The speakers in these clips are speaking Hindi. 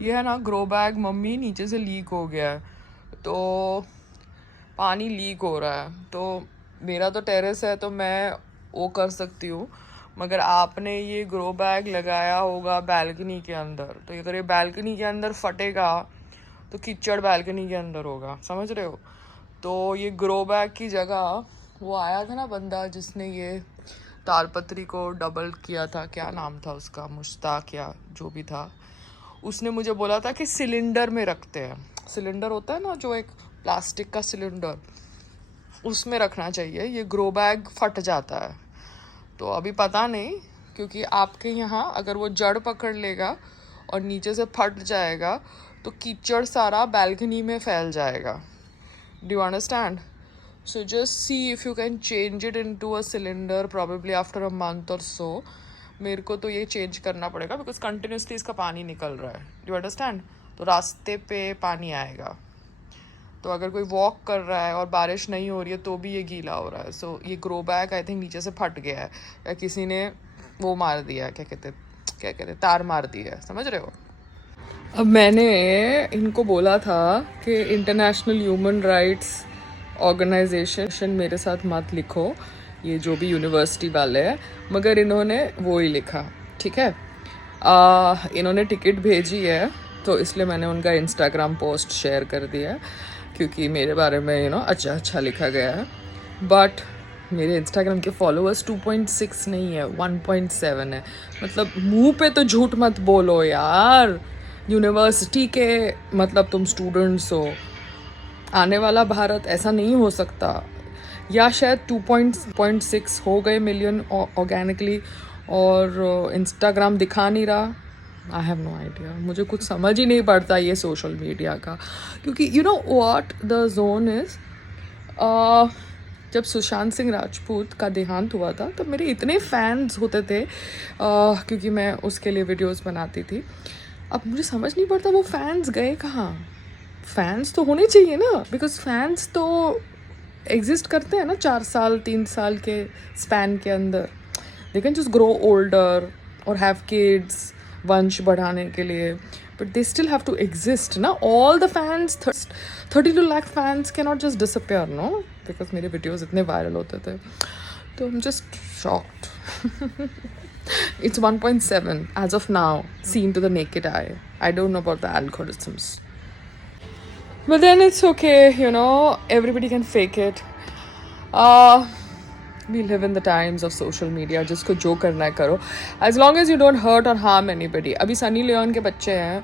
ये है ना ग्रो बैग मम्मी नीचे से लीक हो गया है, तो पानी लीक हो रहा है। तो मेरा तो टेरेस है तो मैं वो कर सकती हूँ, मगर आपने ये ग्रो बैग लगाया होगा बैल्कनी के अंदर, तो अगर ये बैल्कनी के अंदर फटेगा तो कीचड़ बैल्कनी के अंदर होगा, समझ रहे हो। तो ये ग्रो बैग की जगह वो आया था ना बंदा जिसने ये तालपत्री को डबल किया था, क्या नाम था उसका, मुश्ताक या जो भी था, उसने मुझे बोला था कि सिलेंडर में रखते हैं। सिलेंडर होता है ना जो एक प्लास्टिक का सिलेंडर, उसमें रखना चाहिए, ये ग्रो बैग फट जाता है। तो अभी पता नहीं, क्योंकि आपके यहाँ अगर वो जड़ पकड़ लेगा और नीचे से फट जाएगा तो कीचड़ सारा बैल्कनी में फैल जाएगा। Do you understand? So just see if you can change it into a cylinder probably after a month or so. मेरे को तो ये चेंज करना पड़ेगा बिकॉज कंटिन्यूसली इसका पानी निकल रहा है। Do understand? तो रास्ते पे पानी आएगा, तो अगर कोई वॉक कर रहा है और बारिश नहीं हो रही है तो भी ये गीला हो रहा है। सो ये ग्रो बैग आई थिंक नीचे से फट गया है, या किसी ने वो मार दिया है, क्या कहते तार मार दी है, समझ रहे हो। अब मैंने इनको बोला था कि इंटरनेशनल ह्यूमन राइट्स ऑर्गेनाइजेशन मेरे साथ मत लिखो, ये जो भी यूनिवर्सिटी वाले हैं, मगर इन्होंने वो ही लिखा, ठीक है। इन्होंने टिकट भेजी है तो इसलिए मैंने उनका इंस्टाग्राम पोस्ट शेयर कर दिया, क्योंकि मेरे बारे में अच्छा लिखा गया है। बट मेरे इंस्टाग्राम के फॉलोअर्स 2.6 नहीं है, 1.7 है। मतलब मुंह पे तो झूठ मत बोलो यार, यूनिवर्सिटी के मतलब तुम स्टूडेंट्स हो, आने वाला भारत ऐसा नहीं हो सकता। या शायद 2.6 हो गए मिलियन ऑर्गेनिकली और इंस्टाग्राम दिखा नहीं रहा। आई हैव नो आइडिया, मुझे कुछ समझ ही नहीं पड़ता ये सोशल मीडिया का, क्योंकि you know what the zone is. जब सुशांत सिंह राजपूत का देहांत हुआ था तब मेरे इतने फैंस होते थे, क्योंकि मैं उसके लिए वीडियोस बनाती थी। अब मुझे समझ नहीं पड़ता वो फैंस गए कहाँ। फैंस तो होने चाहिए ना, बिकॉज फैंस तो एग्जिस्ट करते हैं ना 4 साल 3 साल के स्पैन के अंदर। They can just grow older और हैव किड्स वंश बढ़ाने के लिए, but they still have to exist ना। All the fans 32 lakh fans can not just disappear, no, because मेरे वीडियोज इतने वायरल होते थे। तो I am just shocked. It's 1.7 as of now, seen to the naked eye. I don't know about the algorithms. But then it's okay, you know, everybody can fake it. We live in the times of social media. जिसको जो करना है करो, as long as you don't hurt or harm anybody. अभी सनी लियोन के बच्चे हैं,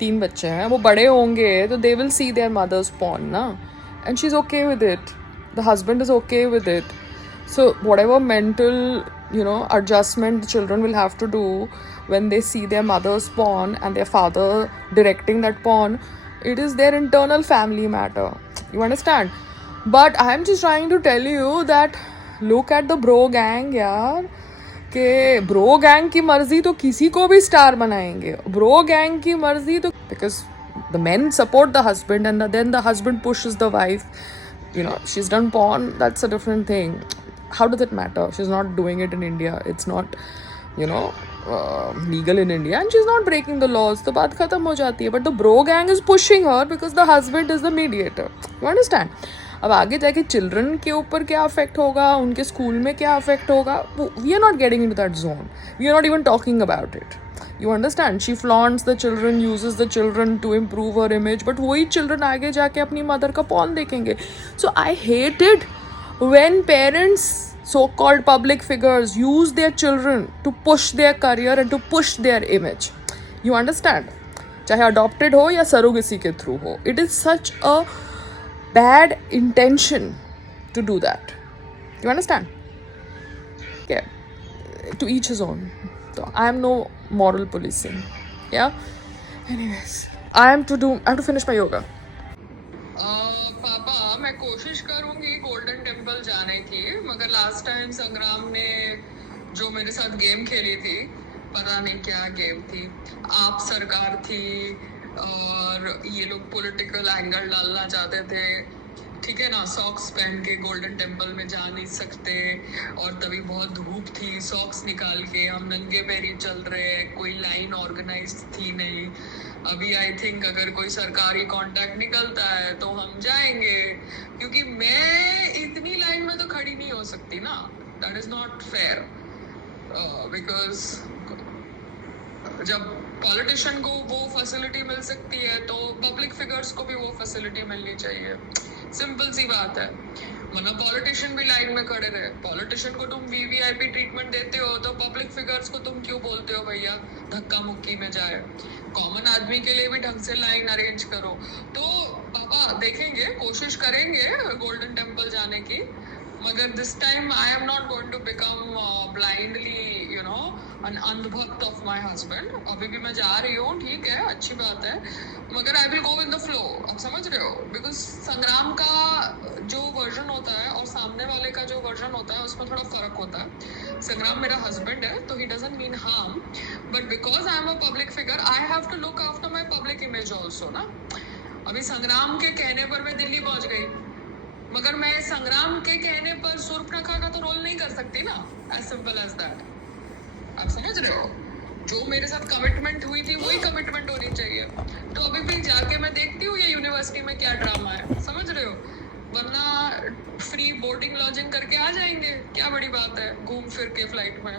3 बच्चे हैं, वो बड़े होंगे तो they will see their mother's porn ना, and she's okay with it. The husband is okay with it. So whatever mental, you know, adjustment the children will have to do when they see their mother's porn and their father directing that porn, it is their internal family matter. You understand? But I am just trying to tell you that look at the bro gang यार, कि bro gang की मर्जी तो किसी को भी स्टार बनाएंगे। bro gang की मर्जी तो, because the men support the husband and then the husband pushes the wife. You know, she's done porn, that's a different thing. How does it matter? She's not doing it in India. It's not, you know, legal in India, and she's not breaking the laws. तो बात खत्म हो जाती है. But the bro gang is pushing her because the husband is the mediator. You understand? अब आगे जाके चिल्ड्रन के ऊपर क्या अफेक्ट होगा, उनके स्कूल में क्या अफेक्ट होगा, we are not getting into that zone. We are not even talking about it. You understand? She flaunts the children, uses the children to improve her image, but वही children आगे जाके अपनी mother का porn देखेंगे. So I hate it when parents, so-called public figures, use their children to push their career and to push their image. You understand? चाहे adopted हो या surrogacy के through हो. It is such a bad intention to do that. You understand? Yeah. To each his own. So I am no moral policing. Yeah. Anyways, I have to finish my yoga. पापा, मैं कोशिश करूंगी गोल्डन टेम्पल जाने की, मगर लास्ट टाइम संग्राम ने जो मेरे साथ गेम खेली थी, पता नहीं क्या गेम थी, आप सरकार थी और ये लोग पॉलिटिकल एंगल डालना चाहते थे, ठीक है ना। सॉक्स पहन के गोल्डन टेम्पल में जा नहीं सकते, और तभी बहुत धूप थी, सॉक्स निकाल के हम नंगे पैरी चल रहे हैं, कोई लाइन ऑर्गेनाइज थी नहीं। अभी आई थिंक अगर कोई सरकारी कांटेक्ट निकलता है तो हम जाएंगे, क्योंकि मैं इतनी लाइन में तो खड़ी नहीं हो सकती ना, that is not fair. Because जब पॉलिटिशियन को वो फैसिलिटी मिल सकती है तो पब्लिक फिगर्स को भी वो फैसिलिटी मिलनी चाहिए, सिंपल सी बात है। मतलब पॉलिटिशियन भी लाइन में खड़े रहे, पॉलिटिशियन को तुम वीवीआईपी ट्रीटमेंट देते हो तो पब्लिक फिगर्स को तुम क्यों बोलते हो भैया धक्का मुक्की में जाए? कॉमन आदमी के लिए भी ढंग से लाइन अरेंज करो। तो पापा देखेंगे, कोशिश करेंगे गोल्डन टेम्पल जाने की, मगर this time I am not going to become blindly you know an अंधभक्त ऑफ माई हस्बैंड। अभी भी मैं जा रही हूँ, ठीक है, अच्छी बात है, मगर I will go with the flow. आप समझ रहे हो? बिकॉज संग्राम का जो वर्जन होता है और सामने वाले का जो वर्जन होता है उसमें थोड़ा फर्क होता है। संग्राम मेरा हस्बैंड है तो he doesn't mean harm, but because I am a public figure I have to look after my public image also ना। अभी संग्राम के कहने पर मैं दिल्ली पहुंच गई, मगर मैं संग्राम के कहने पर सूर्पनखा का तो रोल नहीं कर सकती ना, एज सिंपल एज दैट। आप समझ रहे हो? जो मेरे साथ कमिटमेंट हुई थी वही कमिटमेंट होनी चाहिए। तो अभी भी जाके मैं देखती हूँ ये यूनिवर्सिटी में क्या ड्रामा है, समझ रहे हो? वरना फ्री बोर्डिंग लॉजिंग करके आ जाएंगे, क्या बड़ी बात है घूम फिर के फ्लाइट में।